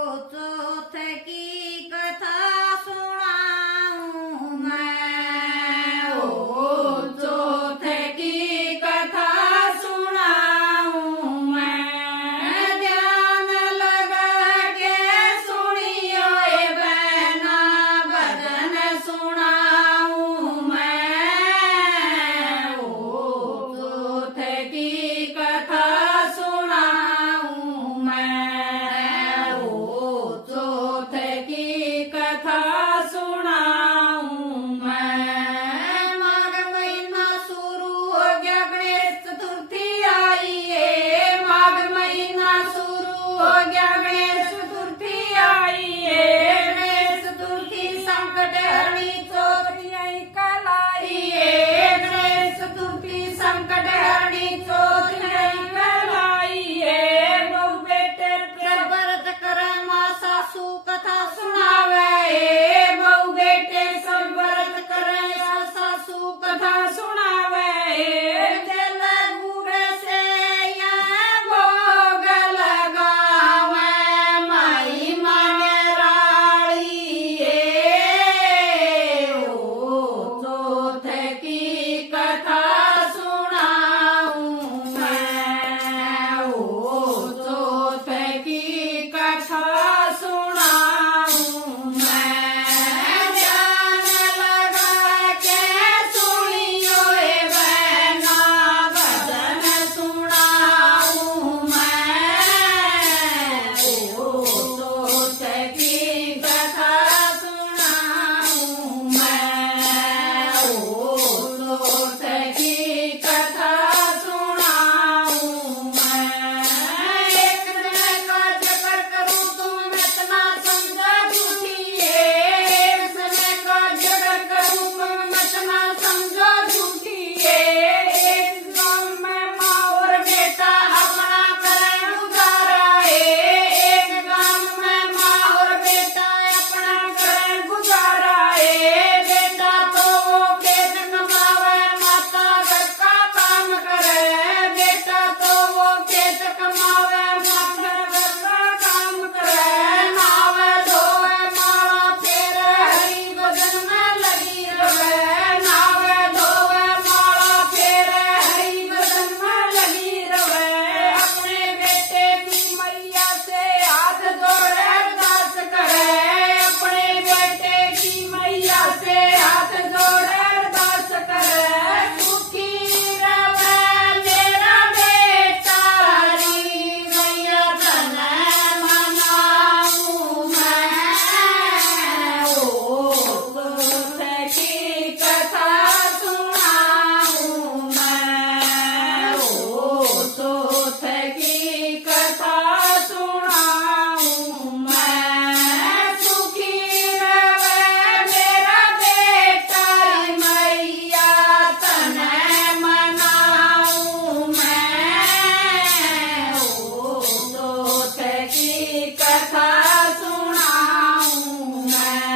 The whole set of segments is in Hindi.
चौथ की कथा सुनाऊं मैं। चौथ की कथा सुनाऊं मैं। ध्यान लगा के सुनियो ए बहना, भजन सुनाऊं मैं। चौथ की कथा सुनाऊं मैं। चौथ की कथा सुनाऊं मैं। माघ महीना शुरू हो गया, गणेश चतुर्थी आई है। माघ महीना शुरू हो गया, गणेश चतुर्थी आई है। गणेश चतुर्थी संकट हरणी चौथ आई कल आई है। गणेश चतुर्थी संकट हरणी चौथ आई कल आई है। बहु बेटे व्रत करे माँ सासू कथा सुनावे। बहु बेटे सब व्रत करे सासू कथा सुनावे। जल गुड़ से यहाँ भोग लगावे, माई माने राड़ी है। चौथ की कथा सुनाऊं मैं। चौथ की कथा सुनाऊं मैं। ध्यान लगा के सुनियो ए बहना, भजन सुनाऊं मैं। चौथ की कथा सुनाऊं मैं। चौथ की कथा सुनाऊं मैं। एक दिन का जिक्र करूं तुम इतना समझा झूठी है। एक समय का जिक्र करूं तुम इतना समझो झूठी है। एक गांव में माँ और बेटा अपना करें गुजारा है। एक गांव में माँ और बेटा अपना करें गुजारा है। बेटा तो वो खेत कमावे, माता घर का काम करे। बेटा तो वो खेत कमावे, माता घर का काम करे। नावे धोवे माला फेरे, हरि भजन में लगी रहे। नावे धोवे माला फेरे, हरि भजन में लगी रहे। अपने बेटे की मैया से हाथ जोड़े अरदास करे। अपने बेटे की मैया से हाथ जोड़े अरदास करे। सुखी रहे मेरा बेटा, हरी मैया तने मनाऊं मैं। चौथ की कथा सुनाऊं मैं। चौथ की कथा सुनाऊं मैं। सुखी रहे मेरा बेटा, मैया तने मनाऊं मैं। चौथ की कथा सुनाऊं मैं।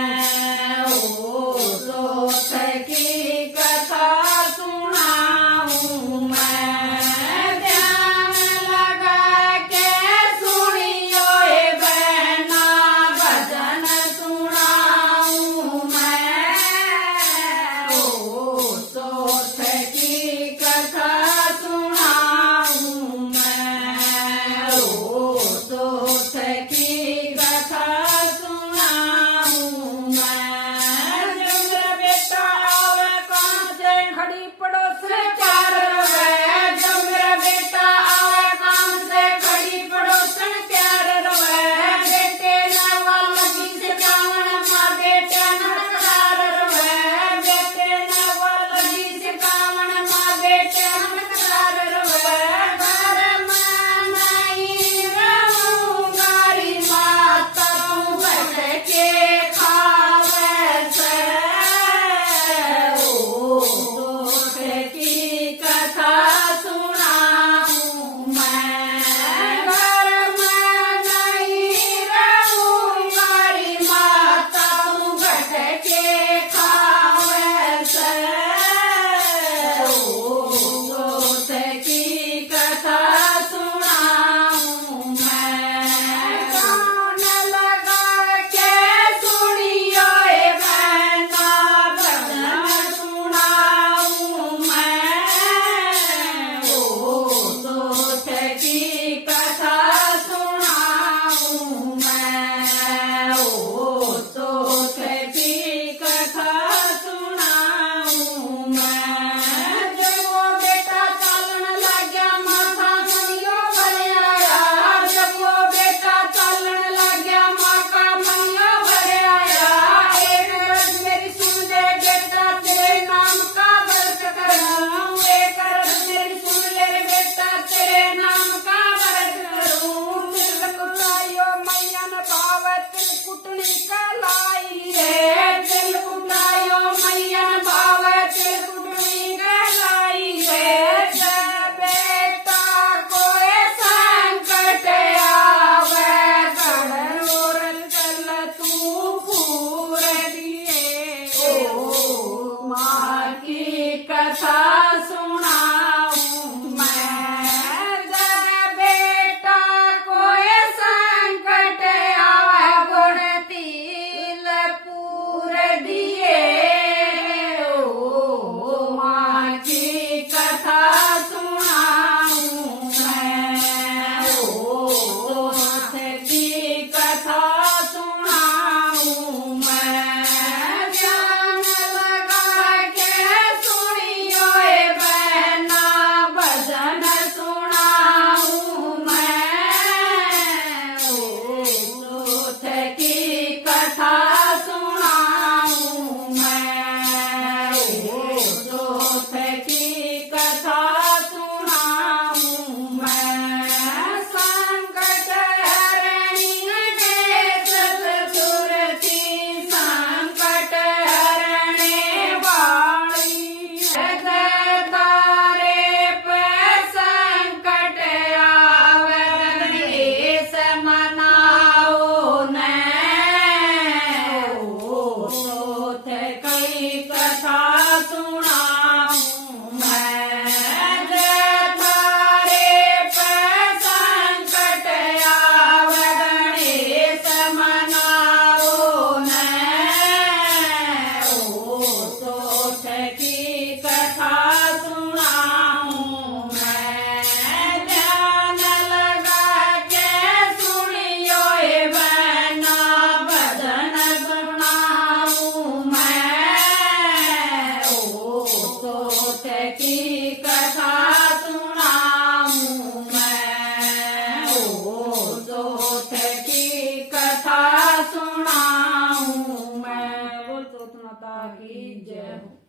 चौथ की कथा सुनाऊं मैं। ध्यान लगा के सुनियो ए बहना, भजन सुनाऊं मैं। चौथ की कथा सुनाऊं मैं। चौथ की मैं, ओ चौथ की कथा सुनाऊं मैं। जब वो बेटा चालन लग गया माथा मनियो भर आया, जब वो बेटा चालन लग गया माँ का मनियो भर आया। एक रज मेरी सुन ले बेटा तेरे नाम का व्रत करूं, एक रज मेरी सुन ले बेटा तेरे नाम का व्रत करूं। तिलकुटायो मैयन भाव तिलकुटनी कहलाई रे, तिलकुटायो मैयन भाव तिलकुटनी कहलाई रे। जब बेटा कोई संकट आवे गढ़ोर चल तू पूर दिए, ओ माँ की कथा सुनाऊं मैं। जब बेटा कोई संकट आवे गुण तिल पूर दिए, ओ माँ की कथा सुनाऊं मैं, ओ नाथ की कथा सुनाऊं मैं। ध्यान लगा के सुनियो ए बहना भजन सुनाऊं मैं, ओ चौथ की कथा सुनाऊं मैं, ओ चौथ की कथा सुनाऊं मैं। संकट हरणी के चतुर्थी संकट हरणे वाली, तारे पे संकट आवे गणेश मनाओ ने, ओ चौथ की कथा सुनाऊं मैं। तारे पे संकट आवे गणेश मनाओ ने, ओ चौथ की कथा सुनाऊं मैं। ध्यान लगा के सुनियो ए बहना भजन सुनाऊं मैं, ओ चौथ की कथा सुनाऊं मैं, ओ चौथ की कथा सुनाऊं मैं। बोल चौथ माता की जय हो।